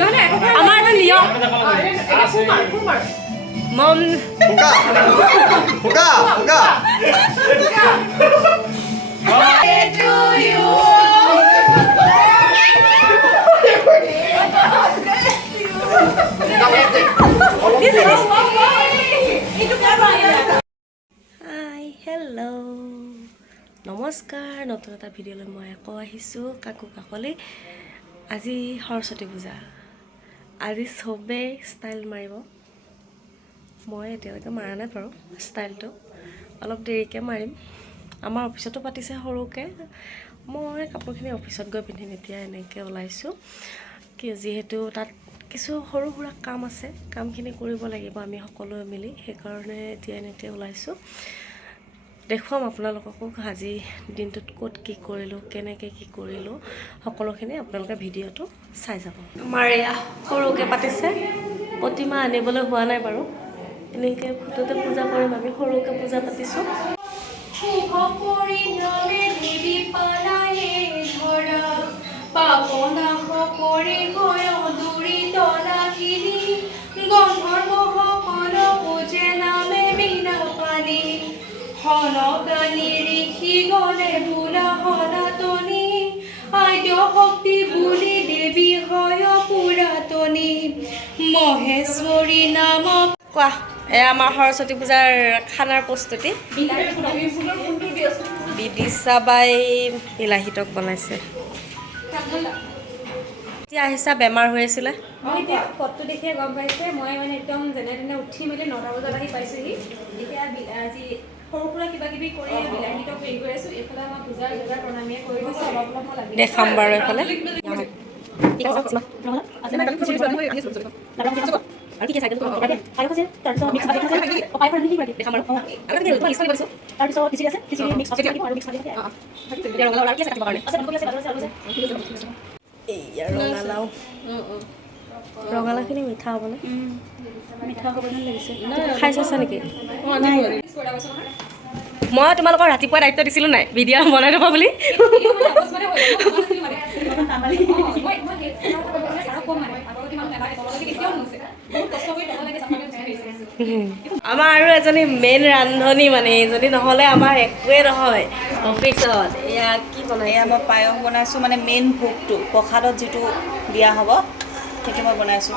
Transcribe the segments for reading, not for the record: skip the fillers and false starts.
আমাৰ এটা নিয়ম মম হাই হেল্ল' নমস্কাৰ নতুন এটা ভিডিঅ'লৈ মই আকৌ আহিছোঁ কাকো কাকলি আজি সৰস্বতী পূজা আজি চবেই ষ্টাইল মাৰিব মই এতিয়ালৈকে মাৰা নাই বাৰু ষ্টাইলটো অলপ দেৰিকৈ মাৰিম আমাৰ অফিচতো পাতিছে সৰুকৈ মই কাপোৰখিনি অফিচত গৈ পিন্ধিম এতিয়া এনেকৈ ওলাইছোঁ কি যিহেতু তাত কিছু সৰু সুৰা কাম আছে কামখিনি কৰিব লাগিব আমি সকলোৱে মিলি সেইকাৰণে এতিয়া এনেকৈ ওলাইছোঁ দেখুৱাম আপোনালোককো আজি দিনটোত ক'ত কি কৰিলোঁ কেনেকৈ কি কৰিলোঁ সকলোখিনি আপোনালোকে ভিডিঅ'টো চাই যাব আমাৰ এয়া সৰুকৈ পাতিছে প্ৰতিমা আনিবলৈ হোৱা নাই বাৰু এনেকৈ ফটোতে পূজা কৰিম আমি সৰুকৈ পূজা পাতিছোঁ মহেশ্বৰী নাম কোৱা এয়া আমাৰ সৰস্বতী পূজাৰ খানাৰ প্ৰস্তুতি বিদিশা বাই বিলাহীটক বনাইছে এতিয়া আহিছা বেমাৰ হৈ আছিলে মই এতিয়া ফটো দেখিয়ে গম পাইছে মই মানে একদম যেনে তেনে উঠি মেলি 9টা বজাত আহি পাইছোঁহি এতিয়া আজি সৰু সুৰা কিবা কিবি কৰি বিলাহীটক হেৰি কৰি আছোঁ এইফালে আমাৰ পূজাৰ যোগাৰ প্ৰণামীয়ে কৰি দিছোঁ অলপ অলপ মই লাগি দেখাম বাৰু এইফালে ৰঙালাও ৰঙালাওখিনি মিঠা হ'বনে মিঠা হ'ব যেন লাগিছে খাই চাইছা নেকি মই তোমালোকৰ ৰাতিপুৱা দায়িত্ব দিছিলোঁ নাই ভিডিঅ' বনাই দিব বুলি আমাৰ আৰু এজনী মেইন ৰান্ধনী মানে এইজনী নহ'লে আমাৰ একোৱেই নহয় অফিচত এয়া কি বনাই এয়া মই পায়স বনাইছোঁ মানে মেইন ভোগটো প্ৰসাদত যিটো দিয়া হ'ব সেইটো মই বনাইছোঁ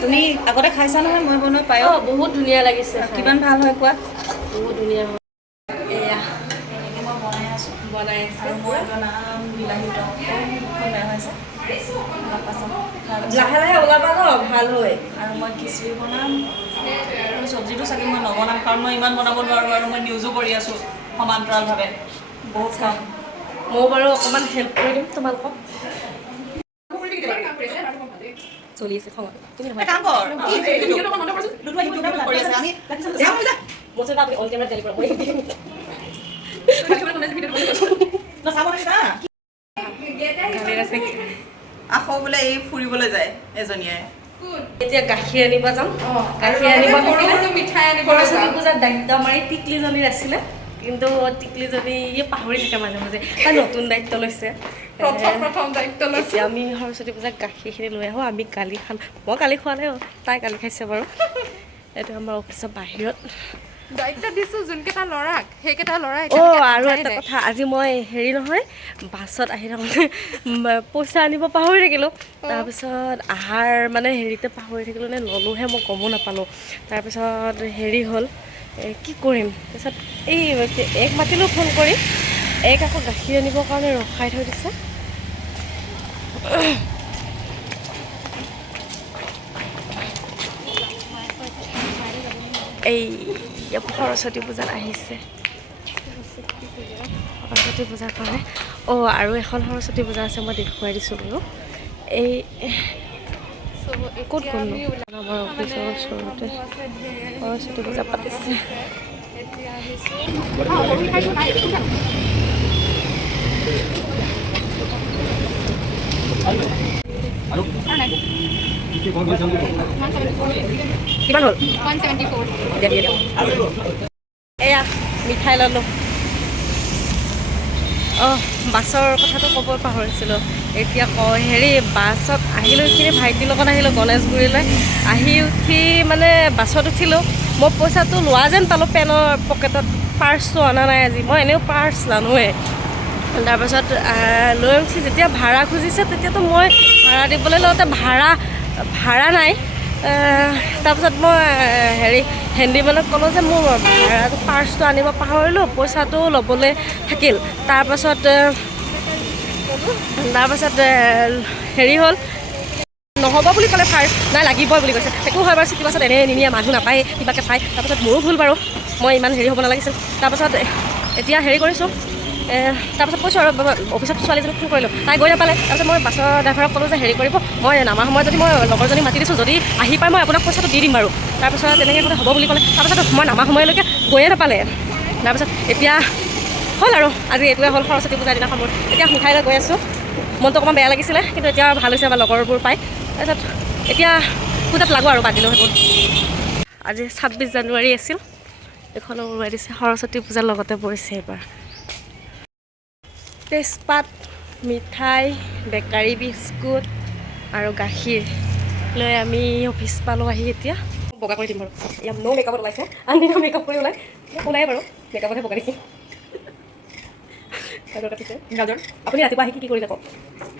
তুমি আগতে খাইছা নহয় মই বনোৱা পায়স বহুত ধুনীয়া লাগিছে কিমান ভাল হয় কোৱা বহুত ধুনীয়া হয় এয়া এনেকৈ মই বনাই আছোঁ বনাই আছে আৰু মই বনাম বিলাহী টক বেয়া হৈছে লাহে লাহে ওলাবা ন ভাল হয় আৰু মই খিচিৰি বনাম আৰু চব্জিটো চাগে মই নবনাম কাৰণ মই ইমান বনাব নোৱাৰোঁ আৰু মই নিউজো কৰি আছোঁ সমান্তৰালভাৱে বহুত কাম ময়ো বাৰু অকণমান হেল্প কৰি দিম তোমালোকক চলি আছে খঙত তুমি নহয় কাম কৰ কৰি আছে আমি মই চাই আপুনি অন কেমেৰা ডেলিভাৰ কৰি দিম আকৌ বোলে এই ফুৰিবলৈ যায় এজনীয়ে এতিয়া গাখীৰ আনিব যাম গাখীৰ আনিব সৰস্বতী পূজাত দায়িত্ব আমাৰ এই টিকলিজনীৰ আছিলে কিন্তু টিকলিজনী পাহৰি থাকে মাজে মাজে তাই নতুন দায়িত্ব লৈছে প্ৰথম দায়িত্ব এতিয়া আমি সৰস্বতী পূজাত গাখীৰখিনি লৈ আহোঁ আমি কালি খালোঁ মই কালি খোৱা নাই তাই কালি খাইছে বাৰু এইটো আমাৰ অফিচৰ বাহিৰত দায়িত্ব দিছোঁ যোনকেইটা ল'ৰাক সেইকেইটা ল'ৰাই আৰু এটা কথা আজি মই হেৰি নহয় বাছত আহি থাকোঁতে পইচা আনিব পাহৰি থাকিলোঁ তাৰপিছত আহাৰ মানে হেৰিতে পাহৰি থাকিলোঁ নে ল'লোহে মই গমো নাপালোঁ তাৰপিছত হেৰি হ'ল কি কৰিম তাৰপিছত এই এক মাতিলোঁ ফোন কৰি এক আকৌ গাখীৰ আনিবৰ কাৰণে ৰখাই থৈ দিছে এই সৰস্বতী পূজাত আহিছে সৰস্বতী পূজাৰ কাৰণে আৰু এখন সৰস্বতী পূজা আছে মই দেখুৱাই দিছোঁ বাৰু এই ক'ত গ'লো আমাৰ অফিচৰ ওচৰতে সৰস্বতী পূজা পাতিছে কিমান হ'ল 174 এয়া মিঠাই ল'লোঁ বাছৰ কথাটো ক'ব পাহৰিছিলোঁ এতিয়া হেৰি বাছত আহিলোঁ, এইখিনি ভাইটিৰ লগত আহিলোঁ গণেশগুৰিলৈ। আহি উঠি মানে বাছত উঠিলোঁ, মই পইচাটো লোৱা যেন পালোঁ পেনৰ পকেটত, পাৰ্চটো অনা নাই আজি, মই এনেও পাৰ্চ নানোৱে। তাৰপাছত লৈ উঠি যেতিয়া ভাড়া খুজিছে তেতিয়াতো মই ভাড়া দিবলৈ লওঁতে ভাড়া নাই। তাৰপিছত মই হেৰি হেণ্ডিমেনক ক'লোঁ যে মোৰ ভাড়াটো পাৰ্চটো আনিব পাহৰিলোঁ, পইচাটো ল'বলৈ থাকিল। তাৰপাছত হেৰি হ'ল, নহ'ব বুলি ক'লে ফাৰ্ষ্ট, নাই লাগিবই বুলি কৈছে। সেইটো হয় বাৰু, চিটি বাছত এনেই নিনিয়ে, মানুহ নাপায়, কিবাকৈ পায়। তাৰপাছত মোৰো ভুল বাৰু, মই ইমান হেৰি হ'ব নালাগিছিল। তাৰপাছত এতিয়া হেৰি কৰিছোঁ, তাৰপাছত কৈছোঁ আৰু অফিচত ছোৱালীজনীক ফোন কৰিলোঁ, তাই গৈ নাপালে। তাৰপাছত মই বাছৰ ড্ৰাইভাৰক ক'লোঁ যে হেৰি কৰিব, মই নামাৰ সময়ত যদি মই লগৰজনী মাতি দিছোঁ, যদি আহি পায় মই আপোনাক পইচাটো দি দিম বাৰু। তাৰপাছত তেনেকৈ ক'লে হ'ব বুলি ক'লে। তাৰপাছত মই নামাৰ সময়লৈকে গৈয়ে নাপালে। তাৰপাছত এতিয়া হ'ল আৰু আজি এইটোৱে হ'ল সৰস্বতী পূজাৰ দিনাখন মোৰ। এতিয়া মিঠাইলৈ গৈ আছোঁ, মনটো অকণমান বেয়া লাগিছিলে, কিন্তু এতিয়া ভাল হৈছে, আমাৰ লগৰবোৰ পাই। তাৰপিছত এতিয়া পূজাত লাগো আৰু বাদ দিলোঁ সেইবোৰ। আজি 26 জানুৱাৰী আছিল, এইখনো উৰুৱাই দিছে, সৰস্বতী পূজাৰ লগতে পৰিছে এইবাৰ। তেজপাত, মিঠাই, বেকাৰী বিস্কুট আৰু গাখীৰ লৈ আমি অফিচ পালোঁ আহি। এতিয়া বগা কৰি দিম বাৰু, ইয়াত ন' মেকআপত ওলাইছে, আনদিনা মেকআপ কৰি ওলাই বাৰু, মেকআপতহে বগা দেখি। আপুনি ৰাতিপুৱা আহি কি কৰিলে কওক?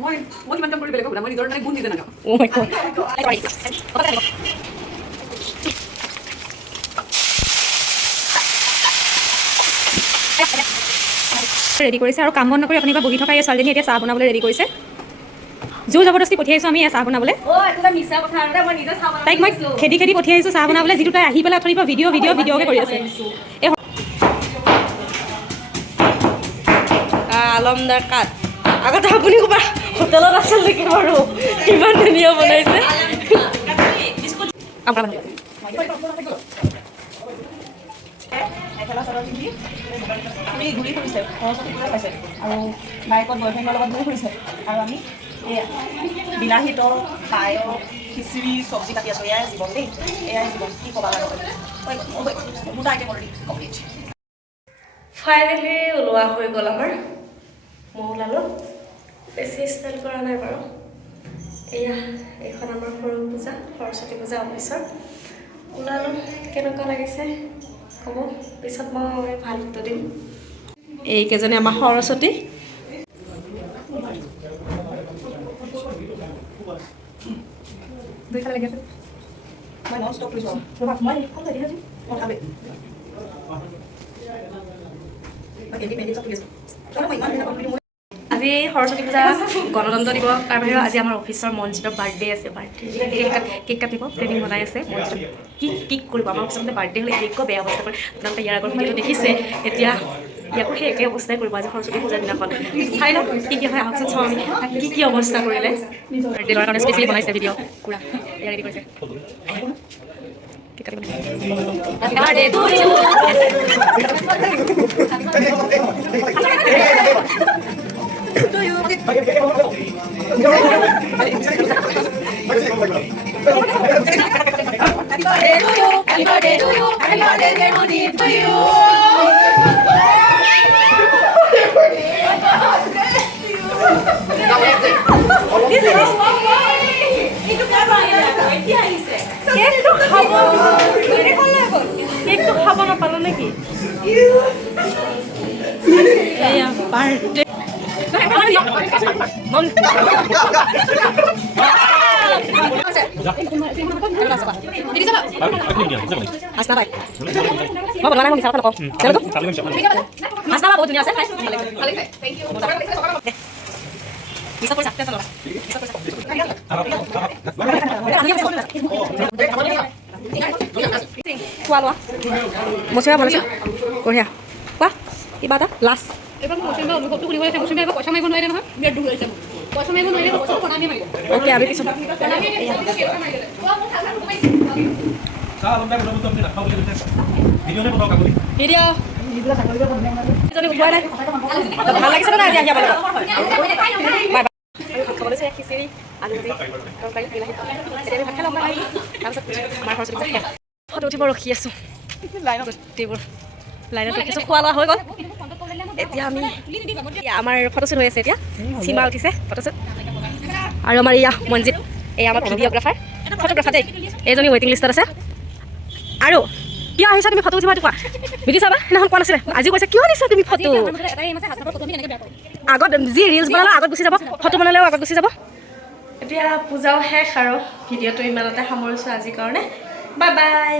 মই কিমান কাম কৰি বেলেগক সোধা, মই নিজৰ মানে গুণ নিজে নাজানো। ৰেডি কৰিছে আৰু কাম বন নকৰি আপুনি বহি থকা এই ছোৱালীজনী এতিয়া চাহ বনাবলৈ ৰেডি কৰিছে। জোৰ জবৰদস্তি পঠিয়াইছোঁ আমি চাহ বনাবলৈ। তাইক মই খেদি পঠিয়াইছোঁ চাহ বনাবলৈ, যিটো তাই আহি পেলাই অথনিৰ পৰা ভিডিঅ'কে কৰি আছে। আলমদাৰ কাট আগতে আপুনি ক'ৰবাত হোটেলত আছিল নেকি বাৰু? ইমান ধুনীয়া বনাইছে। ঘূৰি ফুৰিছে, সৰস্বতী পূজা পাইছে আৰু বাইকত বয়ফ্ৰেণ্ডৰ লগত ঘূৰি ফুৰিছে। আৰু আমি বিলাহী তল, পায়স, খিচিৰি, চব্জি কাটি আছোঁ। এয়াই জীৱন দেই, এয়াই জীৱন, কি ক'বা আৰু। দুটা আইটেম অলৰেডি কমপ্লিট। ফাইনেলি ওলোৱা হৈ গ'ল আমাৰ, মই ওলালোঁ, বেছি ষ্টাইল কৰা নাই বাৰু। এয়া এইখন আমাৰ সৰু পূজা, সৰস্বতী পূজা অফিচৰ। ওলালোঁ, কেনেকুৱা লাগিছে ক'ব, পিছত মই ভাল উত্তৰ দিম। এইকেইজনী আমাৰ সৰস্বতী। দুইফালে লাগি আছে। মই নন ষ্টপ কৰিছোঁ। আজি সৰস্বতী পূজা, গণতন্ত্ৰ দিৱস, তাৰ বাহিৰেও আজি আমাৰ অফিচৰ মঞ্জিতৰ বাৰ্থডে আছে। কেক কাটিব, প্লেনিং বনাই আছে। মঞ্জিত কি কৰিব, আমাৰ অফিচত বাৰ্থডে হ'লে একো বেয়া অৱস্থা কৰে। আপোনালোকে ইয়াৰ আগৰ ভিডিঅ'টো দেখিছে, এতিয়া ইয়াকো সেই একে অৱস্থাই কৰিব আজি সৰস্বতী পূজাৰ দিনাখন। চাই লওক কি হয়, আহকচোন চাওঁ আমি কি অৱস্থা কৰিলে। বাৰ্থডে ল'ৰাৰ কাৰণে স্পেচিয়েলি বনাইছে ভিডিঅ' পুৰা, এয়া ৰেডি কৰিছে। কেকটো খাব নাপালো নেকি? এয়া বাৰ্থডে খোৱা লোৱা মচুৰা ভাল আছে, বঢ়িয়া। কোৱা কিবা এটা লাষ্ট অনুভৱটো শুনিব লাগিছে। মৌচুমী আকৌ পইচা মাৰিব নোৱাৰিলে নহয়, বিৰাট দুখ লাগিছে মোৰ। পইচা মাৰিব নোৱাৰিলে পইচা প্ৰণামী মাৰিব। অ'কে, আমি পিছত ভাল লাগিছে নে আজি আহি আপোনাৰ খাবলৈ খিচিৰি, আলু ভাজি, তৰকাৰী, বিলাহী। এতিয়া আমি ভাত খাই ল'ম তাৰপিছত আমাৰ সৰস্বতী পূজা ফটো উঠিব ৰখি আছোঁ গোটেইবোৰ। লাইনত ৰখিছোঁ, খোৱা লোৱা হৈ গ'ল। এতিয়া আমি আমাৰ ফটোশ্বুট হৈ আছে এতিয়া, সীমা উঠিছে ফটোশ্বুট। আৰু আমাৰ ইয়া মনজিত, এয়া আমাৰ ভিডিঅ'গ্ৰাফাৰ দেই, এইজনী ৱেইটিং লিষ্টত আছে। আৰু কিয় আহিছা তুমি ফটো উঠিবা কোৱা? ভিডিঅ' চাবা সেইদিনাখন কোৱা নাছিলে, আজি কৈছে কিয় দিছা তুমি ফটো? আগত যি ৰিলছ বনালেও আগত গুচি যাব, ফটো বনালেও আগত গুচি যাব। এতিয়া পূজাও শেষ আৰু ভিডিঅ'টো ইমানতে সামৰিছোঁ আজিৰ কাৰণে। Bye bye.